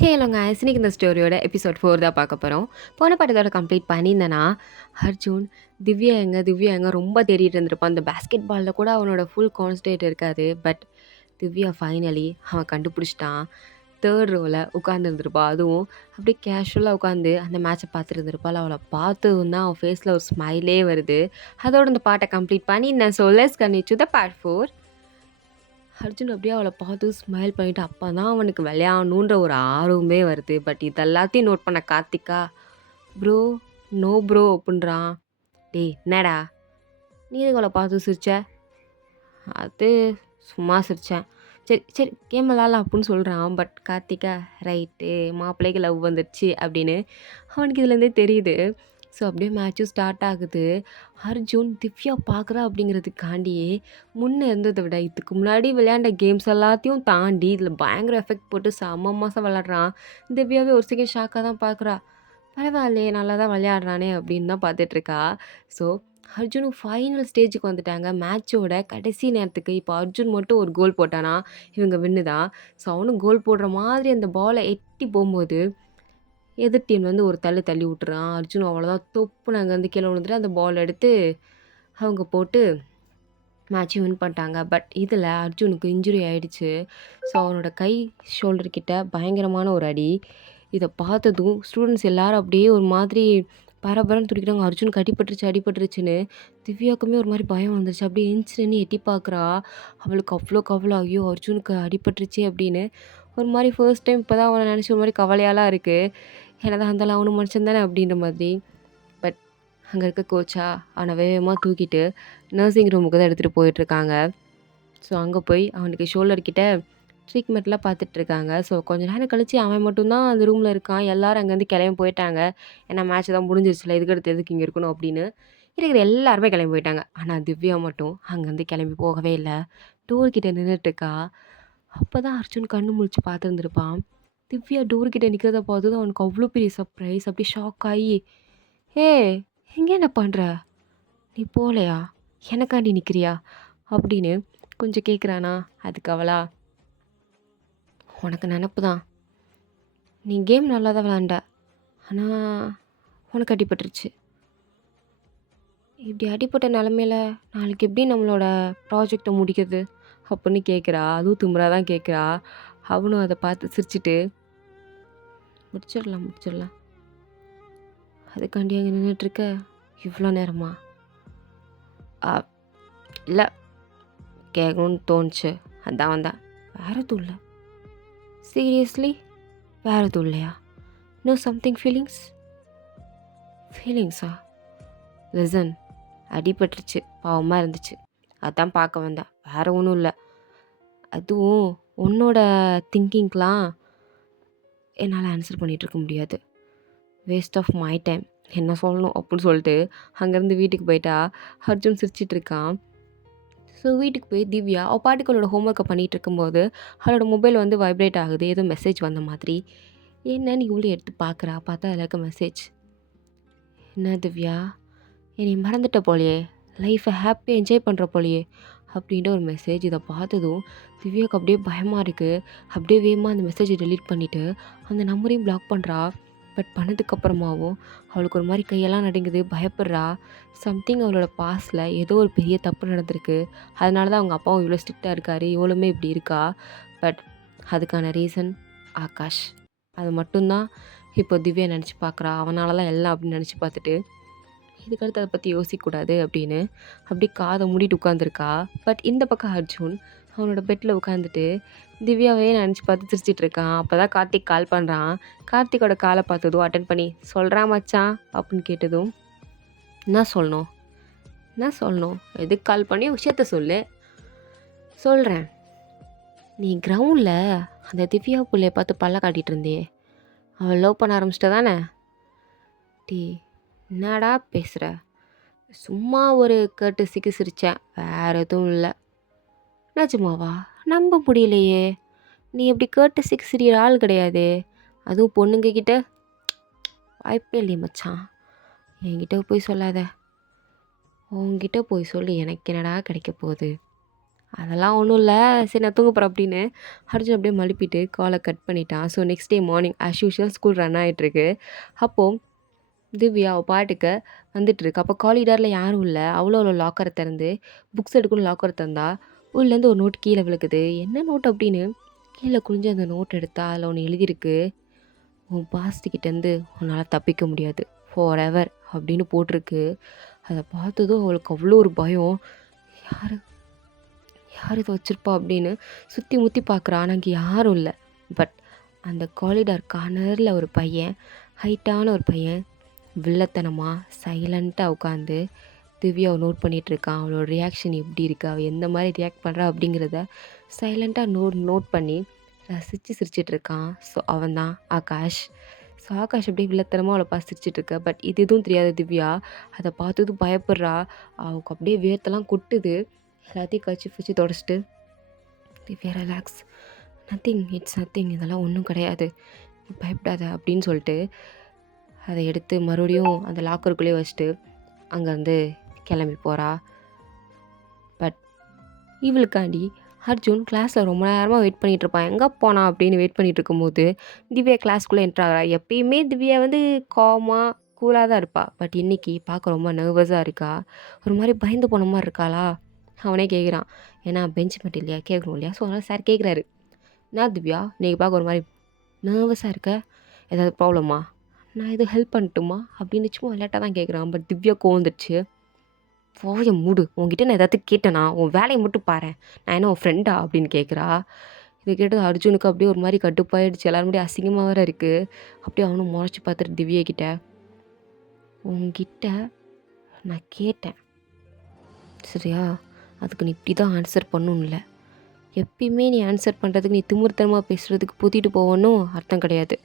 Hello guys, இன்னைக்கு இந்த ஸ்டோரியோட episode 4 தான் பார்க்க போகிறோம். போன பாட்டத்தோட கம்ப்ளீட் பண்ணியிருந்தேன்னா, அர்ஜுன் திவ்யா எங்க ரொம்ப தேடிட்டு இருந்திருப்பான். அந்த பேஸ்கெட் பாலில் கூட அவனோட ஃபுல் கான்சன்ட்ரேட் இருக்காது. பட் திவ்யா ஃபைனலி அவன் கண்டுபிடிச்சிட்டான். தேர்ட் ரோவில் உட்காந்துருந்துருப்பா. அதுவும் அப்படியே கேஷுவலாக உட்காந்து அந்த மேட்சை பார்த்துட்டு இருந்திருப்பாள். அவளை பார்த்ததும் தான் அவன் ஃபேஸில் ஒரு ஸ்மைலே வருது. அதோட இந்த பாட்டை கம்ப்ளீட் பண்ணியிருந்தேன். So let's continue to the part 4. Arjun அப்படியே அவளை பார்த்து ஸ்மைல் பண்ணிட்டு அப்போ தான் அவனுக்கு விளையாடணுன்ற ஒரு ஆர்வமே வருது. பட் இது எல்லாத்தையும் நோட் பண்ண கார்த்திகா, ப்ரோ நோ ப்ரோ அப்படின்றான். டேய் என்னடா, நீ எதுக்கு அவளை பார்த்து சிரிச்ச? அது சும்மா சிரித்தேன். சரி சரி கேம் விளாட்லாம் அப்படின்னு சொல்கிறான். பட் கார்த்திகா ரைட்டு மாப்பிள்ளைக்கு லவ் வந்துடுச்சு அப்படின்னு அவனுக்கு இதுலேருந்தே தெரியுது. ஸோ அப்படியே மேட்சும் ஸ்டார்ட் ஆகுது. அர்ஜுன் திவ்யா பார்க்குறா அப்படிங்கிறதுக்காண்டியே முன்னே இருந்ததை விட இதுக்கு முன்னாடி விளையாண்ட கேம்ஸ் எல்லாத்தையும் தாண்டி இதில் பயங்கர எஃபெக்ட் போட்டு செம்ம மாதம் விளாட்றான். திவ்யாவே ஒரு செகண்ட் ஷாக்காக தான் பார்க்குறா. பரவாயில்லையே நல்லா தான் விளையாடுறானே அப்படின்னு தான் பார்த்துட்ருக்கா. ஸோ அர்ஜுனும் ஃபைனல் ஸ்டேஜுக்கு வந்துட்டாங்க. மேட்சோட கடைசி நேரத்துக்கு இப்போ அர்ஜுன் மட்டும் ஒரு கோல் போட்டானா இவங்க வின்னு தான். ஸோ அவனும் கோல் போடுற மாதிரி அந்த பாலை எட்டி போகும்போது எதிர் டீம்லேருந்து ஒரு தள்ளி தள்ளி விட்டுறான். அர்ஜுன் அவ்வளோதான் தொப்புன்னு அங்கேருந்து கீழே விழுந்துட்டு அந்த பால் எடுத்து அவங்க போட்டு மேட்சையும் வின் பண்ணிட்டாங்க. பட் இதில் அர்ஜுனுக்கு இன்ஜுரி ஆகிடுச்சு. ஸோ அவனோட கை ஷோல்டர் கிட்ட பயங்கரமான ஒரு அடி. இதை பார்த்ததும் ஸ்டூடெண்ட்ஸ் எல்லாரும் அப்படியே ஒரு மாதிரி பரபரன்னு துடிக்கிறாங்க. அர்ஜுனுக்கு அடிபட்டுருச்சுன்னு. திவ்யாவுக்குமே ஒரு மாதிரி பயம் வந்துருச்சு. அப்படியே இன்சிடென்ட் எட்டி பார்க்குறா. அவளுக்கு அவ்வளோ ஐயோ அர்ஜுனுக்கு அடிபட்டுருச்சே அப்படின்னு ஒரு மாதிரி ஃபர்ஸ்ட் டைம் இப்போ தான் அவனை நினச்சி ஒரு மாதிரி கவலையாலாம் இருக்குது. என்னதான் இருந்தாலும் அவனும் மனுஷன் தானே அப்படின்ற மாதிரி. பட் அங்கே இருக்க கோச்சா அவனை வேகமாக தூக்கிட்டு நர்சிங் ரூமுக்கு தான் எடுத்துகிட்டு போயிட்டுருக்காங்க. ஸோ அங்கே போய் அவனுக்கு ஷோல்டர் கிட்ட ட்ரீட்மெண்ட்லாம் பார்த்துட்ருக்காங்க. ஸோ கொஞ்ச நேரம் கழித்து அவன் மட்டும்தான் அந்த ரூமில் இருக்கான். எல்லோரும் அங்கேருந்து கிளம்பி போயிட்டாங்க. ஏன்னா மேட்ச் தான் முடிஞ்சிருச்சுல, இதுக்கடுத்து எதுக்கு இங்கே இருக்கணும் அப்படின்னு இருக்கிற எல்லாருமே கிளம்பி போயிட்டாங்க. ஆனால் திவ்யா மட்டும் அங்கேருந்து கிளம்பி போகவே இல்லை. டோர்கிட்ட நின்றுட்டுருக்கா. அப்போ தான் அர்ஜுன் கண்ணு முழிச்சு பார்த்துருந்துருப்பான். திவ்யா டோர்கிட்ட நிற்கிறத பார்த்து தான் அவனுக்கு அவ்வளோ பெரிய சர்ப்ரைஸ். அப்படி ஷாக் ஆகி, ஏ எங்கே என்ன பண்ணுற, நீ போகலையா, எனக்காண்டி நிற்கிறியா அப்படின்னு கொஞ்சம் கேட்குறானா. அதுக்கு அவளா, உனக்கு நினப்பு தான், நீ கேம் நல்லா தான் விளாண்ட, ஆனால் உனக்கு அடிபட்டுருச்சு. இப்படி அடிப்பட்ட நிலமையில நாளைக்கு எப்படி நம்மளோட ப்ராஜெக்டை முடிக்கிறது அப்படின்னு கேட்குறா. அதுவும் திமிரா தான் கேட்குறா. அவனும் அதை பார்த்து சிரிச்சிட்டு, முடிச்சிடலாம் அதுக்காண்டி அங்கே நின்றுட்டுருக்க இவ்வளோ நேரமா? இல்லை கேட்கணும்னு தோணுச்சு, அதான் வந்தேன், வேற எதுவும் இல்லை. சீரியஸ்லி வேற எதுவும் இல்லையா? நோ சம்திங் ஃபீலிங்ஸா? லிசன், அடிபட்டுருச்சு, பாவமாக இருந்துச்சு, அதான் பார்க்க வந்தேன், வேறு ஒன்றும் இல்லை. அதுவும் உன்னோட திங்கிங்க்கெலாம் என்னால் ஆன்சர் பண்ணிகிட்ருக்க முடியாது. வேஸ்ட் ஆஃப் மை டைம், என்ன சொல்லணும் அப்படின்னு சொல்லிட்டு அங்கேருந்து வீட்டுக்கு போயிட்டா. அர்ஜுன் சிரிச்சிட்ருக்கான். ஸோ வீட்டுக்கு போய் திவ்யா அவள் பாட்டுக்கு அவளோட ஹோம்ஒர்க்கை பண்ணிகிட்டு இருக்கும்போது அவளோட மொபைல் வந்து வைப்ரேட் ஆகுது. ஏதோ மெசேஜ் வந்த மாதிரி. என்ன நீ இவ்வளோ எடுத்து பார்க்குறா, பார்த்தா அதில் இருக்க மெசேஜ். என்ன திவ்யா, என்னை மறந்துட்ட போலையே, லைஃப்பை ஹாப்பியாக என்ஜாய் பண்ணுற போலையே அப்படின்ற ஒரு மெசேஜ். இதை பார்த்ததும் திவ்யாவுக்கு அப்படியே பயமாக இருக்குது. அப்படியே வேகமாக அந்த மெசேஜை டெலீட் பண்ணிவிட்டு அந்த நம்பரையும் பிளாக் பண்ணுறா. பட் பண்ணதுக்கப்புறமாவும் அவளுக்கு ஒரு மாதிரி கையெல்லாம் நடுங்குது, பயப்படுறா. சம்திங் அவளோட பாஸ்டில் ஏதோ ஒரு பெரிய தப்பு நடந்திருக்கு. அதனால தான் அவங்க அப்பாவும் இவ்வளோ ஸ்ட்ரிக்டாக இருக்கார், இவ்வளோமே இப்படி இருக்கா. பட் அதுக்கான ரீசன் ஆகாஷ். அது மட்டும்தான் இப்போ திவ்யா நினச்சி பார்க்குறா. அவனால தான் எல்லாம் அப்படின்னு நினச்சி பார்த்துட்டு இதுக்கடுத்து அதை பற்றி யோசிக்கக்கூடாது அப்படின்னு அப்படியே காதை மூடிட்டு உட்காந்துருக்கா. பட் இந்த பக்கம் அர்ஜுன் அவனோட பெட்டில் உட்காந்துட்டு திவ்யாவே நினச்சி பார்த்து சிரிச்சிட்டு இருக்கான். அப்போ தான் கார்த்திக் கால் பண்ணுறான். கார்த்திக்கோட காலை பார்த்ததும் அட்டன் பண்ணி, சொல்கிறான் மச்சான் அப்படின்னு கேட்டதும், என்ன சொல்லணும், எதுக்கு கால் பண்ணி விஷயத்த சொல்லு. சொல்கிறேன், நீ கிரவுண்டில் அந்த திவ்யா பிள்ளைய பார்த்து பல்ல காட்டிகிட்டு இருந்தியே, அவள் லவ் பண்ண ஆரம்பிச்சிட்ட தானே? டீ என்னடா பேசுகிற, சும்மா ஒரு கர்ட்டசிக்கு சிரித்தேன், வேறு எதுவும் இல்லை. நிஜமாவா? நம்ப முடியலையே, நீ எப்படி கர்ட்டசிக்கு சிரிக்கிற ஆள் கிடையாதே, அதுவும் பொண்ணுங்க கிட்ட வாய்ப்பே இல்லையே மச்சான். என்கிட்ட போய் சொல்லாத, உங்ககிட்ட போய் சொல்லி எனக்கு என்னடா கிடைக்க போகுது அதெல்லாம் ஒன்றும் இல்லை, சரி நான் தூங்க போகிறேன் அப்படின்னு அர்ஜுன் அப்படியே மழுப்பிட்டு காலை கட் பண்ணிட்டான். So next day morning as usual school run ஆகிட்டுருக்கு. அப்போது திவ்யா அவள் பாட்டுக்கு வந்துட்டுருக்கு. அப்போ காரிடாரில் யாரும் இல்லை. அவ்வளோ லாக்கரை திறந்து புக்ஸ் எடுக்கணும் லாக்கர் திறந்தா உள்ளேருந்து ஒரு நோட் கீழே விழுகுது. என்ன நோட் அப்படின்னு கீழே குனிஞ்சு அந்த நோட் எடுத்தா அதில் ஒன்று எழுதியிருக்கு. உன் பாஸ்ட்டுக்கிட்டேருந்து உன்னால் தப்பிக்க முடியாது ஃபார் எவர் அப்படின்னு போட்டிருக்கு. அதை பார்த்ததும் அவளுக்கு அவ்வளோ ஒரு பயம். யார் யார் இதை வச்சுருப்பா அப்படின்னு சுற்றி முற்றி பார்க்குறா. ஆனால் அங்கே யாரும் இல்லை. பட் அந்த காரிடார் கார்னரில் ஒரு பையன், ஹைட்டான ஒரு பையன், வில்லத்தனமாக சைலண்ட்டாக உட்காந்து திவ்யாவை நோட் பண்ணிகிட்ருக்கான். அவளோட ரியாக்ஷன் எப்படி இருக்குது, அவள் எந்த மாதிரி ரியாக்ட் பண்ணுறா அப்படிங்கிறத சைலண்ட்டாக நோட் பண்ணி ரசித்து சிரிச்சிட்ருக்கான். ஸோ அவன் தான் ஆகாஷ். ஸோ ஆகாஷ் அப்படியே வில்லத்தனமாக அவளை பார்த்து சிரிச்சிட்ருக்க. பட் இது எதுவும் தெரியாத திவ்யா அதை பார்த்ததும் பயப்படுறா. அவளுக்கு அப்படியே வேர்த்தெல்லாம் கொட்டுது. எல்லாத்தையும் கழிச்சு வச்சு தொடச்சிட்டு, Divya relax, nothing, it's nothing, இதெல்லாம் ஒன்றும் கிடையாது, பயப்படாத அப்படின்னு சொல்லிட்டு அதை எடுத்து மறுபடியும் அந்த லாக்கருக்குள்ளேயே வச்சுட்டு அங்கேருந்து கிளம்பி போகிறா. பட் இவளுக்காண்டி அர்ஜுன் கிளாஸில் ரொம்ப நேரமாக வெயிட் பண்ணிகிட்ருப்பான். எங்கே போனான் அப்படின்னு வெயிட் பண்ணிகிட்டு இருக்கும்போது திவ்யா கிளாஸ்க்குள்ளே என்ட்ராகிறா. எப்பயுமே திவ்யா வந்து காமாக கூலாக தான் இருப்பாள். பட் இன்றைக்கி பார்க்க ரொம்ப நர்வஸாக இருக்கா. ஒரு மாதிரி பயந்து போன மாதிரி இருக்காளா. அவனே கேட்குறான், ஏன்னா பெஞ்ச் மட்டும் இல்லையா, கேட்கணும் இல்லையா. ஸோ அதனால் சார் கேட்குறாரு, நான் திவ்யா நீங்கள் பார்க்க ஒரு மாதிரி நர்வஸாக இருக்க, ஏதாவது ப்ராப்ளமா, நான் எதுவும் ஹெல்ப் பண்ணட்டுமா அப்படின்னு சும்மா விளையாட்டாக தான் கேட்குறான். பட் திவ்யா கோந்துடுச்சு. வாயை மூடு, உங்ககிட்ட நான் ஏதாவது கேட்டேனா, உன் வேலையை மட்டும் பாரு, நான் என்ன உன் ஃப்ரெண்டா அப்படின்னு கேட்குறா. இதை கேட்டது அர்ஜுனுக்கு அப்படியே ஒரு மாதிரி கட்டுப்பாயிடுச்சு. எல்லாரும் முடியும் அசிங்கமாக வேறு இருக்குது. அப்படியே அவனும் முறைச்சி பார்த்துட்டு திவ்யா கிட்ட, உங்ககிட்ட நான் கேட்டேன் சரியா, அதுக்கு நீ இப்படி தான் ஆன்சர் பண்ணணும் இல்லை. எப்பயுமே நீ ஆன்சர் பண்ணுறதுக்கு நீ திமிர்த்தனமாக பேசுகிறதுக்கு புத்திட்டு போகணும் அர்த்தம் கிடையாது.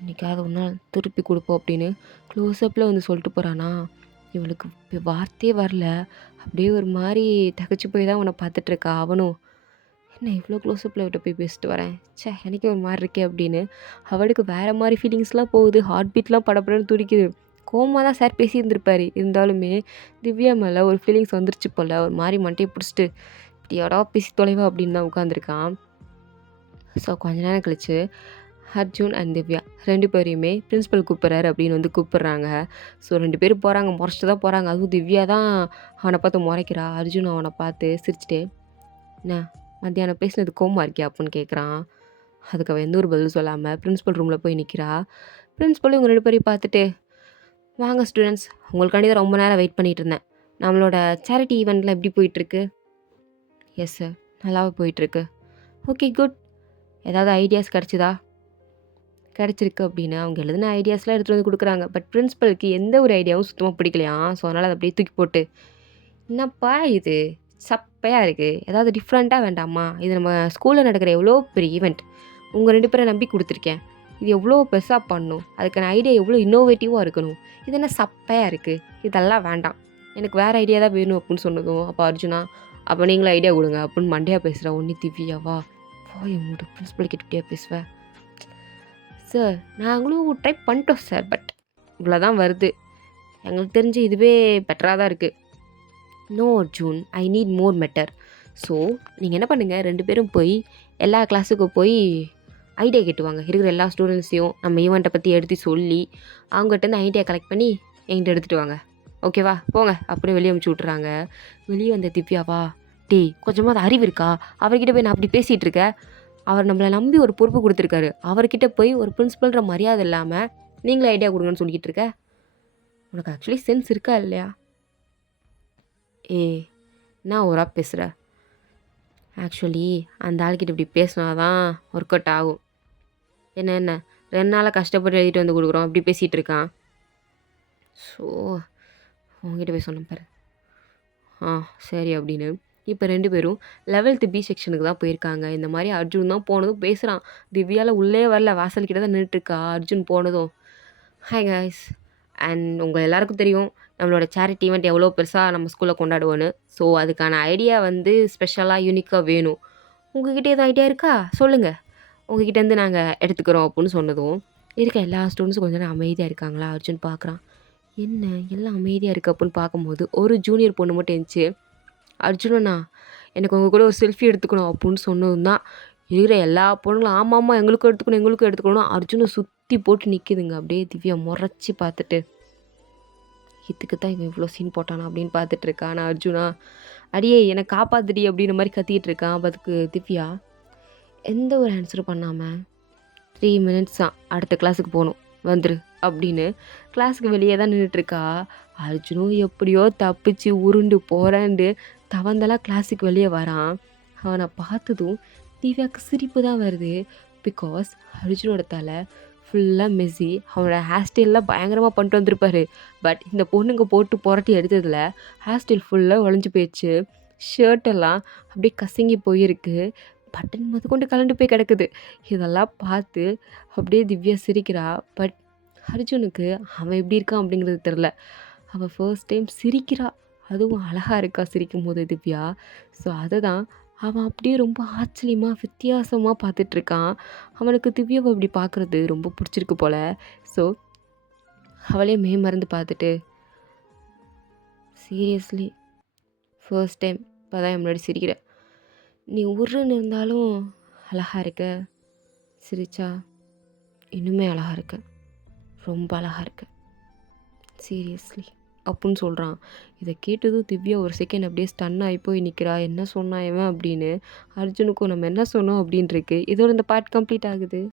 இன்றைக்காவது ஒரு நாள் திருப்பி கொடுப்போம் அப்படின்னு க்ளோஸ்அப்பில் வந்து சொல்லிட்டு போகிறானா. இவளுக்கு இப்போ வார்த்தையே வரல. அப்படியே ஒரு மாதிரி தகச்சு போய் தான் அவனை பார்த்துட்ருக்கா. அவனும் என்ன இவ்வளோ க்ளோஸ்அப்பில் விட்ட போய் பேசிட்டு வரேன், சே எனக்கே ஒரு மாதிரி இருக்கே அப்படின்னு அவளுக்கு வேறு மாதிரி ஃபீலிங்ஸ்லாம் போகுது. ஹார்ட் பீட்லாம் படப்படன்னு துடிக்குது. கோமா தான் சார் பேசியிருந்திருப்பாரு. இருந்தாலுமே திவ்யா மேலே ஒரு ஃபீலிங்ஸ் வந்துருச்சு போல். ஒரு மாதிரி மண்டையை பிடிச்சிட்டு இப்படியாடா பேசி தொலைவா அப்படின்னு தான் உட்காந்துருக்கான். ஸோ கொஞ்ச நேரம் கழிச்சு அர்ஜுன் அண்ட் திவ்யா 2 பேரையுமே பிரின்ஸிபல் கூப்பிட்றாரு அப்படின்னு வந்து கூப்பிட்றாங்க. ஸோ 2 பேரும் போகிறாங்க, முறைச்சிட்டு தான் போகிறாங்க. அதுவும் திவ்யா தான் அவனை பார்த்து முறைக்கிறா. அர்ஜுன் அவனை பார்த்து சிரிச்சிட்டே, என்ன மத்தியானம் பேசினது கோமா இருக்கியா அப்படின்னு கேட்குறான். அதுக்கு அவன் எந்த ஒரு பதில் சொல்லாமல் பிரின்ஸிபல் ரூமில் போய் நிற்கிறா. பிரின்ஸிபலும் இவங்க 2 பேரையும் பார்த்துட்டு, வாங்க ஸ்டூடெண்ட்ஸ், உங்களுக்காண்டி தான் ரொம்ப நேரம் வெயிட் பண்ணிகிட்டு இருந்தேன். நம்மளோட சேரிட்டி ஈவெண்ட்லாம் எப்படி போயிட்டுருக்கு? எஸ் சார், நல்லாவே போயிட்டுருக்கு. Okay good. ஏதாவது ஐடியாஸ் கிடச்சிதா? கிடச்சிருக்கு அப்படின்னு அவங்க எழுதின ஐடியாஸ்லாம் எடுத்துகிட்டு வந்து கொடுக்குறாங்க. பட் பிரின்ஸிபலுக்கு எந்த ஒரு ஐடியாவும் சுத்தமாக பிடிக்கலையாம். ஸோ அதனால் அதை அப்படியே தூக்கி போட்டு, என்னப்பா இது சப்பையாக இருக்குது, ஏதாவது டிஃப்ரெண்ட்டாக வேண்டாமா, இது நம்ம ஸ்கூலில் நடக்கிற எவ்வளோ பெரிய ஈவெண்ட், உங்கள் 2 பேரை நம்பி கொடுத்துருக்கேன், இது எவ்வளோ பெருசாக பண்ணணும், அதுக்கான ஐடியா எவ்வளோ இன்னோவேட்டிவாக இருக்கணும், இது என்ன சப்பையாக இருக்குது, இதெல்லாம் வேண்டாம், எனக்கு வேறு ஐடியா தான் வேணும் அப்படின்னு சொன்னதும் அப்போ அர்ஜுனா, அப்போ நீங்களும் ஐடியா கொடுங்க அப்படின்னு மண்டையாக பேசுகிறா. ஒன்று திவ்யாவா, வாயை மூடு, பிரின்ஸிபல் கிட்ட இப்படியா பேசுவேன் சார், நாங்களும் ட்ரை பண்ணிட்டோம் சார், பட் இவ்வளோ தான் வருது, எங்களுக்கு தெரிஞ்சு இதுவே பெட்டராக தான் இருக்குது. No Arjun, I need more better. So நீங்கள் என்ன பண்ணுங்கள், 2 பேரும் போய் எல்லா கிளாஸுக்கும் போய் ஐடியா கேட்டுவாங்க. இருக்கிற எல்லா ஸ்டூடெண்ட்ஸையும் நம்ம ஈவெண்ட்டை பற்றி எடுத்து சொல்லி அவங்ககிட்டருந்து ஐடியா கலெக்ட் பண்ணி என்கிட்ட எடுத்துகிட்டு வாங்க, ஓகேவா, போங்க அப்படின்னு வெளியே அமுச்சு விட்றாங்க. வெளியே வந்த திவ்யாவா, டேய் கொஞ்சமாக அது அறிவு இருக்கா, அவர்கிட்ட போய் நான் அப்படி பேசிகிட்டு இருக்கேன், அவர் நம்மளை நம்பி ஒரு பொறுப்பு கொடுத்துருக்காரு, அவர்கிட்ட போய் ஒரு பிரின்ஸிபல்ன்ற மரியாதை இல்லாமல் நீங்களே ஐடியா கொடுங்கன்னு சொல்லிக்கிட்டு இருக்க, உனக்கு ஆக்சுவலி சென்ஸ் இருக்கா இல்லையா? நான் ஒரு ஆப் பேசுகிறேன், ஆக்சுவலி அந்த ஆள்கிட்ட இப்படி பேசினா தான் ஒர்க் அவுட் ஆகும். என்ன என்ன 2 நாளாக கஷ்டப்பட்டு எழுதிட்டு வந்து கொடுக்குறோம், இப்படி பேசிகிட்டு இருக்கான். ஸோ உங்ககிட்ட போய் சொன்னேன் பாரு. சரி அப்படின்னு இப்போ 2 பேரும் 11th பி செக்ஷனுக்கு தான் போயிருக்காங்க. இந்த மாதிரி அர்ஜுன் தான் போனதும் பேசுகிறான். திவ்யாவில் உள்ளே வரல, வாசல்கிட்ட தான் நின்றுட்டுருக்கா. அர்ஜுன் போனதும், ஹாய் கைஸ், அண்ட் உங்கள் எல்லாருக்கும் தெரியும் நம்மளோட சேரிட்டி ஈவெண்ட் எவ்வளோ பெருசாக நம்ம ஸ்கூலில் கொண்டாடுவோன்னு. ஸோ அதுக்கான ஐடியா வந்து ஸ்பெஷலாக யூனிக்காக வேணும். உங்ககிட்ட எதுவும் ஐடியா இருக்கா சொல்லுங்கள், உங்ககிட்டேருந்து நாங்கள் எடுத்துக்கிறோம் அப்படின்னு சொன்னதும் இருக்க எல்லா ஸ்டூடெண்ட்ஸும் கொஞ்சம் நேரம் அமைதியாக இருக்காங்களா. அர்ஜுன் பார்க்குறான், என்ன எல்லாம் அமைதியாக இருக்குது அப்படின்னு பார்க்கும்போது ஒரு ஜூனியர் பொண்ணு மட்டும் இருந்துச்சு. அர்ஜுனண்ணா, எனக்கு உங்க கூட ஒரு செல்ஃபி எடுத்துக்கணும் அப்படின்னு சொன்னதும் தான் இருக்கிற எல்லா பொண்ணுங்களும் ஆமாம்மா எங்களுக்கும் எடுத்துக்கணும் எங்களுக்கும் எடுத்துக்கணும் அர்ஜுனை சுற்றி போட்டு நிற்கிதுங்க. அப்படியே திவ்யா முறைச்சி பார்த்துட்டு இதுக்கு தான் இவன் இவ்வளோ சீன் போட்டானா அப்படின்னு பார்த்துட்டு இருக்கா. ஆனால் அர்ஜுனா அடியே என்னை காப்பாத்துடி அப்படின்ற மாதிரி கத்திட்டு இருக்கான். அப்ப அதுக்கு திவ்யா எந்த ஒரு ஆன்சரும் பண்ணாமல் 3 மினிட்ஸ் தான் அடுத்த கிளாஸுக்கு போகணும் வந்துரு அப்படின்னு கிளாஸுக்கு வெளியே தான் நின்றுட்டுருக்கா. அர்ஜுனும் எப்படியோ தப்பிச்சு உருண்டு போறாண்டு தவந்தெல்லாம் கிளாஸுக்கு வெளியே வரான். அவனை பார்த்ததும் திவ்யாவுக்கு சிரிப்பு தான் வருது. பிகாஸ் அர்ஜுனோட தலை ஃபுல்லாக மெஸ்ஸி, அவனோட ஹேர் ஸ்டைல்லாம் பயங்கரமாக பண்ணிட்டு வந்திருப்பாரு. பட் இந்த பொண்ணுங்க போட்டு புரட்டி எடுத்ததில் ஹேர் ஸ்டைல் ஃபுல்லாக உடஞ்சி போயிடுச்சு. ஷர்ட்டெல்லாம் அப்படியே கசங்கி போயிருக்கு. பட்டன் முதற்கொண்டு கலண்டு போய் கிடக்குது. இதெல்லாம் பார்த்து அப்படியே திவ்யா சிரிக்கிறா. பட் அர்ஜுனுக்கு அவன் எப்படி இருக்கான் அப்படிங்கிறது தெரில. அவள் ஃபர்ஸ்ட் டைம் சிரிக்கிறா. அதுவும் அழகாக இருக்கா சிரிக்கும்போது திவ்யா. ஸோ அதை தான் அவன் அப்படியே ரொம்ப ஆச்சரியமாக வித்தியாசமாக பார்த்துட்ருக்கான். அவனுக்கு திவ்யாவை அப்படி பார்க்குறது ரொம்ப பிடிச்சிருக்கு போல். ஸோ அவளே மறந்து பார்த்துட்டு சீரியஸ்லி ஃபர்ஸ்ட் டைம் இப்போ தான் என் முன்னாடி சிரிக்கிற. நீ உருன்னு இருந்தாலும் அழகாக இருக்க, சிரிச்சா இன்னுமே அழகாக இருக்க, ரொம்ப அழகாக இருக்க சீரியஸ்லி அப்படின்னு சொல்கிறான். இதை கேட்டதும் திவ்யா ஒரு செகண்ட் அப்படியே ஸ்டன் ஆகி போய் நிற்கிறா. என்ன சொன்னா இவன் அப்படின்னு. அர்ஜுனுக்கும் நம்ம என்ன சொன்னோம் அப்படின்ட்டுருக்கு. இதோட இந்த பார்ட் கம்ப்ளீட் ஆகுது.